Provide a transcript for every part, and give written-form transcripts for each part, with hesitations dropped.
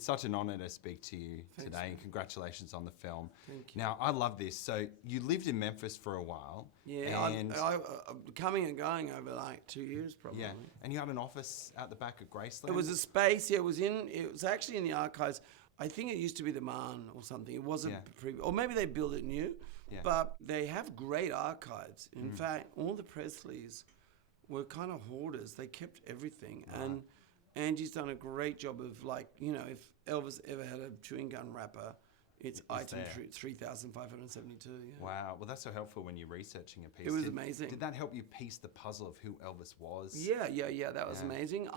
it's such an honour to speak to you today, man. and congratulations on the film. Thank you. Now, I love this. So you lived in Memphis for a while. Yeah, and I'm coming and going over like 2 years probably. yeah, and you had an office out the back at Graceland. It was a space. Yeah, it was actually in the archives. I think it used to be the Marne or something. It wasn't, or maybe they built it new. Yeah. But they have great archives. In fact, all the Presleys were kind of hoarders. They kept everything, and Angie's done a great job of, like, you know, if Elvis ever had a chewing gum wrapper, it's item 3,572. Yeah. Wow. Well, that's so helpful when you're researching a piece. It was amazing. Did that help you piece the puzzle of who Elvis was? Yeah. That was amazing.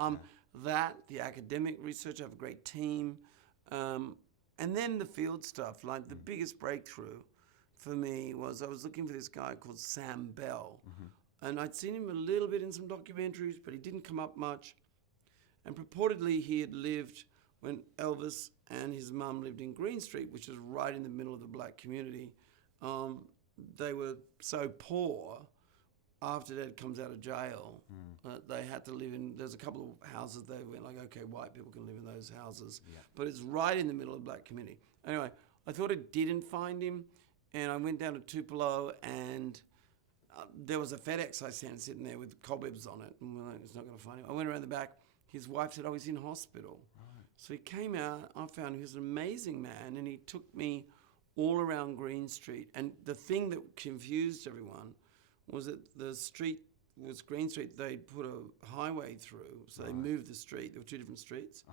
The academic research, I have a great team. And then the field stuff, like the biggest breakthrough for me was I was looking for this guy called Sam Bell. And I'd seen him a little bit in some documentaries, but he didn't come up much. And purportedly he had lived when Elvis and his mum lived in Green Street, which is right in the middle of the black community. They were so poor after Dad comes out of jail, they had to live in, there's a couple of houses they went like, okay, white people can live in those houses. Yeah. But it's right in the middle of the black community. Anyway, I thought I didn't find him, and I went down to Tupelo, and there was a FedEx I sent sitting there with cobwebs on it, and we're like, it's not going to find him. I went around the back. His wife said, oh, he's in hospital. Right. So he came out, I found he was an amazing man, and he took me all around Green Street. And the thing that confused everyone was that the street was Green Street. They put a highway through, so they moved the street. There were two different streets.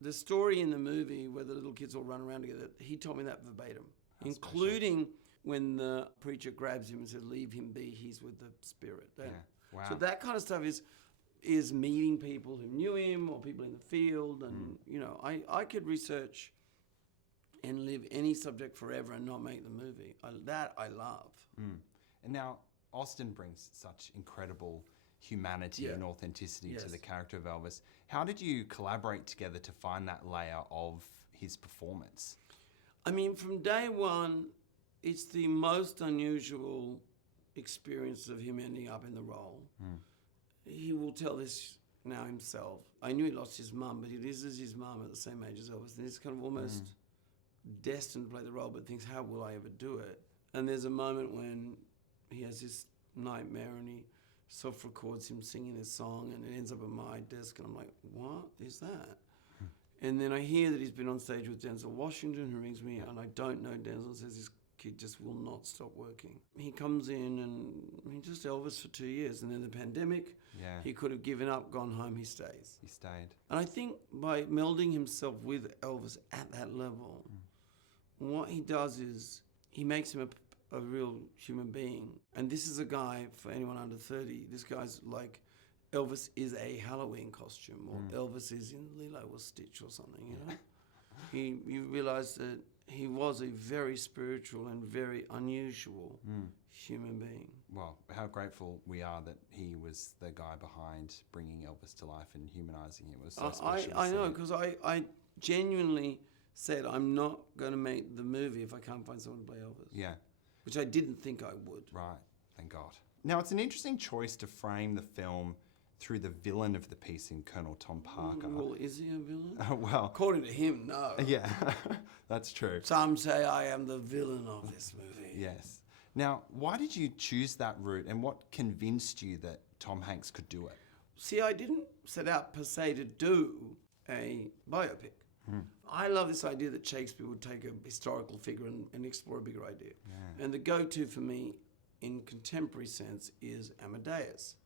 The story in the movie where the little kids all run around together, he told me that verbatim, including when the preacher grabs him and says, leave him be, he's with the spirit. Wow. So that kind of stuff is meeting people who knew him or people in the field. And, you know, I could research and live any subject forever and not make the movie. That I love. And now, Austin brings such incredible humanity and authenticity to the character of Elvis. How did you collaborate together to find that layer of his performance? I mean, from day one, it's the most unusual experience of him ending up in the role. He will tell this now himself. I knew he lost his mum, but he loses his mum at the same age as Elvis, and he's kind of almost destined to play the role, but thinks, how will I ever do it? And there's a moment when he has this nightmare and he self-records him singing his song, and it ends up at my desk, and I'm like, what is that? And then I hear that he's been on stage with Denzel Washington, who rings me, and I don't know Denzel, says this kid just will not stop working. He comes in and he just Elvis for 2 years, and then the pandemic, he could have given up, gone home, he stays. He stayed. And I think by melding himself with Elvis at that level, what he does is he makes him a real human being. And this is a guy, for anyone under 30, this guy's like, Elvis is a Halloween costume, or Elvis is in Lilo or Stitch or something, you know? You realise that he was a very spiritual and very unusual human being. Well, how grateful we are that he was the guy behind bringing Elvis to life and humanising him. It was so special. I know, because I genuinely said, I'm not going to make the movie if I can't find someone to play Elvis. Yeah. Which I didn't think I would. Right, thank God. Now, it's an interesting choice to frame the film through the villain of the piece in Colonel Tom Parker. Well, is he a villain? Well, according to him, no. Yeah, that's true. Some say I am the villain of this movie. Yes. Now, why did you choose that route, and what convinced you that Tom Hanks could do it? See, I didn't set out per se to do a biopic. I love this idea that Shakespeare would take a historical figure and explore a bigger idea. Yeah. And the go-to for me in contemporary sense is Amadeus.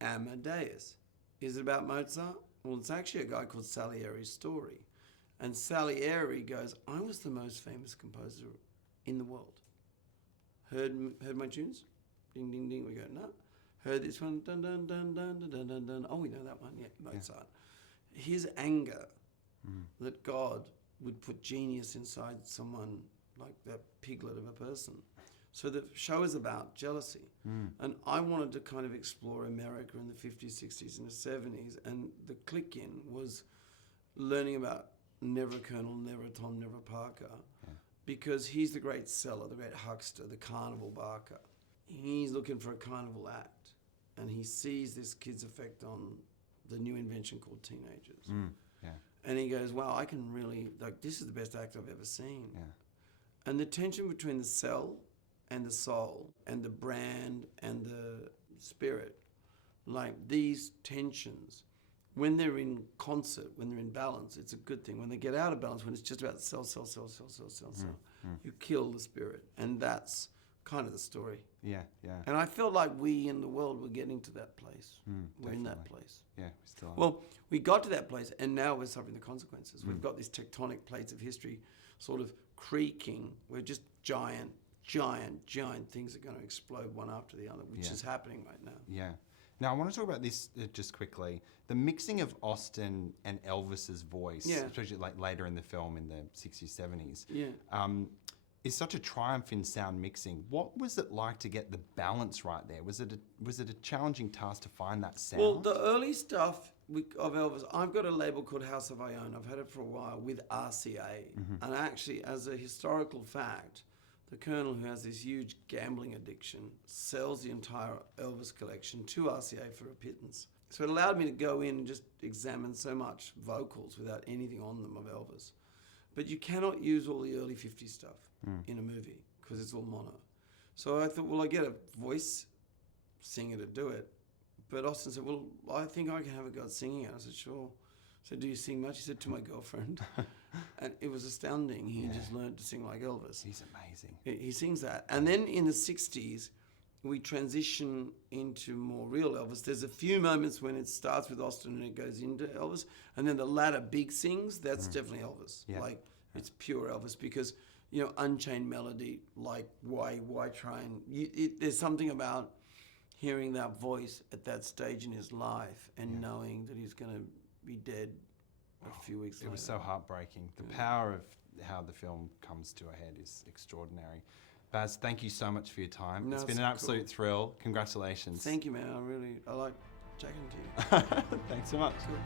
Amadeus. Is it about Mozart? Well, it's actually a guy called Salieri's story. And Salieri goes, I was the most famous composer in the world. Heard my tunes? Ding, ding, ding. We go, no. Heard this one? Dun, dun, dun, dun, dun, dun, dun, dun. Oh, we know that one. Yeah, Mozart. Yeah. His anger that God would put genius inside someone like that piglet of a person. So the show is about jealousy. And I wanted to kind of explore America in the 50s, 60s, and the 70s. And the click-in was learning about never a Colonel, never a Tom, never a Parker. Because he's the great seller, the great huckster, the carnival barker. He's looking for a carnival act. And he sees this kid's effect on the new invention called teenagers. Yeah. And he goes, wow, I can really, like, this is the best act I've ever seen. Yeah. And the tension between the cell and the soul and the brand and the spirit, like these tensions, when they're in concert, when they're in balance, it's a good thing. When they get out of balance, when it's just about cell, you kill the spirit. And that's kind of the story. Yeah, yeah. And I feel like we in the world, we're getting to that place. We're in that place. Yeah, we still are. Well, we got to that place, and now we're suffering the consequences. We've got these tectonic plates of history sort of creaking. We're just giant things are going to explode one after the other, which is happening right now. Yeah. Now, I want to talk about this just quickly. The mixing of Austin and Elvis's voice, especially like later in the film in the 60s, 70s, is such a triumph in sound mixing. What was it like to get the balance right there? Was it a challenging task to find that sound? Well, the early stuff of Elvis, I've got a label called House of Ione. I've had it for a while with RCA. And actually, as a historical fact, the Colonel, who has this huge gambling addiction, sells the entire Elvis collection to RCA for a pittance. So it allowed me to go in and just examine so much vocals without anything on them of Elvis. But you cannot use all the early 50s stuff in a movie because it's all mono. So I thought, well, I get a voice singer to do it. But Austin said, well, I think I can have a go at singing it. I said, sure. So do you sing much? He said, to my girlfriend. And it was astounding. He just learned to sing like Elvis. He's amazing. He sings that. And then in the 60s, we transition into more real Elvis. There's a few moments when it starts with Austin and it goes into Elvis. And then the latter big sings, that's definitely Elvis. Yeah. Like, it's pure Elvis because, you know, Unchained Melody, like, why try and... there's something about hearing that voice at that stage in his life and knowing that he's going to be dead a few weeks later. It was so heartbreaking. The power of how the film comes to a head is extraordinary. Baz, thank you so much for your time. It's been an absolute thrill. Congratulations. Thank you, man. I like chatting to you. Thanks so much. Cool.